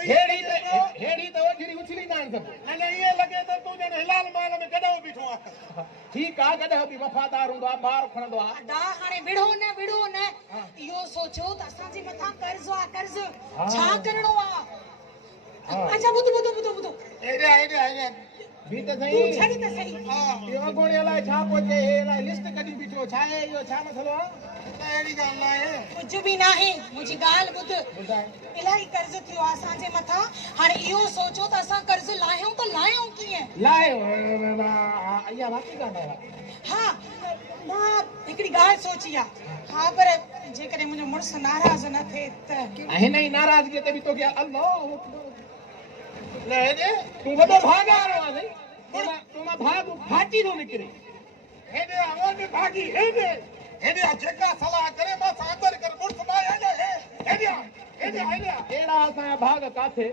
हेड़ी तो गिरी उछली ना सब न ये लगे तो तू जन हिलाल माल में कदो बिठो आ ठीक आ कदे होती वफादार हुंदो आ बार खणंदो आ दा हाणे विड़ो न इहो सोचो त असां जे मथा कर्ज आ कर्ज छा करणो आ अच्छा बुधो एडे भी त तू सही छड़ी त सही यो गोणी अलाए छा पोचे हे अलाए लिस्ट कढी बीठो छा है इहो छा मसलो आ एडी गल आहे कुछ भी नाही मुजी गाल बुध ॿुधाए इलाही कर्ज थियो असां जे मथा हाणे इहो सोचो त असां कर्ज लाहियूं त लाहियूं कीअं लाए इहा वाकी कान आहे हाँ मां हिकड़ी गाल सोची आ हाँ पर जेकॾहिं मुंहिंजो मुड़ुस नाराज़ न थिए त हिन ई नाराज़गी ते बि तोखे अल्लाह ले एडे तूं वॾो भागारो आहे तूं मां भाग फाटी थो निकिरे हेडे आवाज में भागी हेडे जेका सलाह करे मां सां अंदर कर मुर्स मां हेडे अहिड़ा असांजा भाग काथे